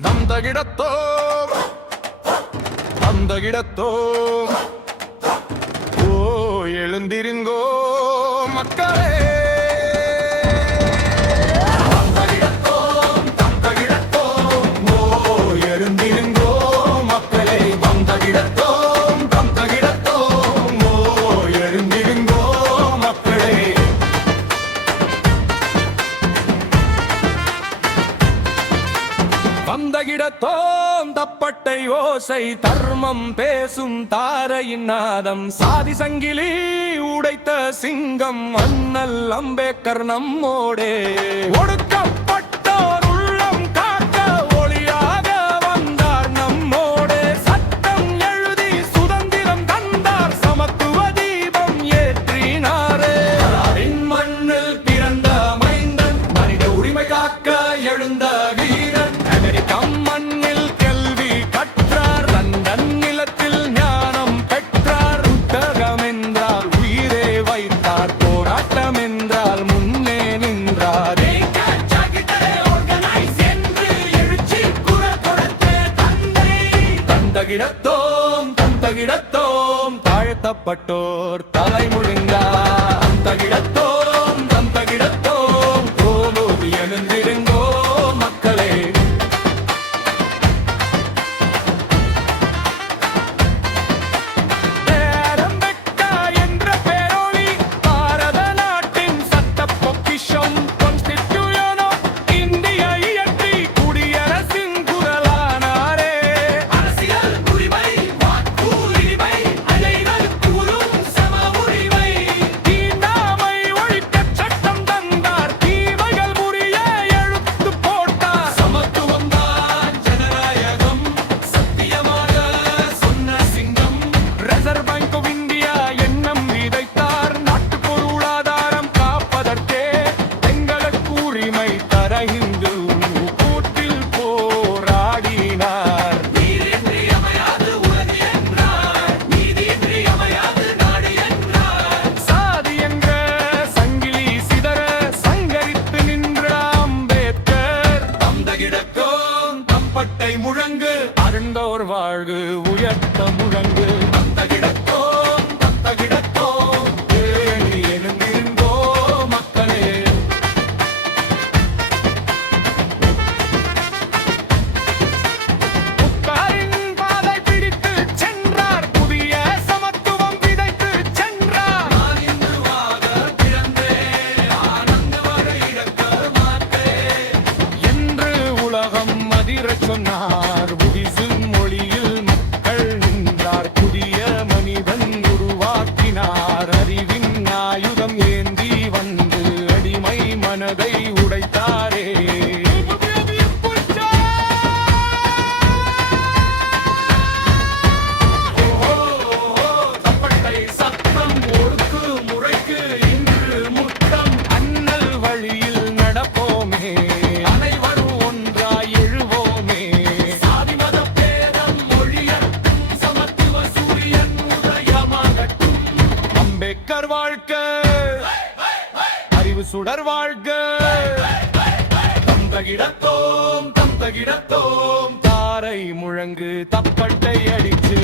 தந்தகிடத்தோம் தந்தகிடத்தோம் ஓ எழுந்திருங்கோ மக்களே. வந்தகிடத்தோம் தப்பட்டை ஓசை தர்மம் பேசும் தாரையின் நாதம் சாதி சங்கிலி உடைத்த சிங்கம் அண்ணல் அம்பேத்கர் நம்மோடே ஒடுக்கப்பட்டோர் உள்ளம் காக்க ஒளியாக வந்தார் நம்மோடே சட்டம் எழுதி சுதந்திரம் தந்தார் சமத்துவ தீபம் ஏற்றினாரே மண்ணில் பிறந்த மைந்தன் மனித உரிமை காக்க எழுந்த மண்ணில் கல்வி கற்றார் லண்டன் நிலத்தில் ஞானம் பெற்றார் புத்தகம் என்றால் உயிரே வைத்தார் போராட்டம் என்றால் முன்னே நின்றார் தந்தகிடத்தோம் தந்தகிடத்தோம் தாழ்த்தப்பட்டோர் தலை முழுங்கார் தந்தகிடத்தோம் தந்தகிடத்தோம் தோலோடு எழுந்திருங்கோ மக்களே. பட்டை முழங்கு அருந்தோர் வாழ்வு உயர்த்த முழங்கு தந்தகிடத்தோம் தந்தகிடத்தோம் எழுந்திருங்கோ மக்களே. புத்தாரின் பாதை பிடித்து சென்றார் புதிய சமத்துவம் விதைத்து சென்றார் பிறந்தே ஆனந்து வரை இழக்க மாட்டேன் என்று உலகம் சொன்னார் புதிசும் மொழியில் மக்கள் நின்றார் புதிய மனிதன் உருவாக்கினார் அறிவின் ஆயுதம் ஏந்தி வந்து அடிமை மனதை உடைத்தாரே. சத்தம் ஒடுக்கு முறைக்கு இன்று முத்தம் அண்ணல் வழியில் நடப்போமே அனைவரும் ஒன்றாய் எழுவோமே. சாதி மத பேதம் ஒழியட்டும் சமத்துவ சூரியன் உதயமாகட்டும். அம்பேத்கர் வாழ்க அறிவு சுடர் வாழ்க. தந்தகிடத்தோம் தந்தகிடத்தோம் தாரை முழங்கு தப்பட்டை அடிச்சு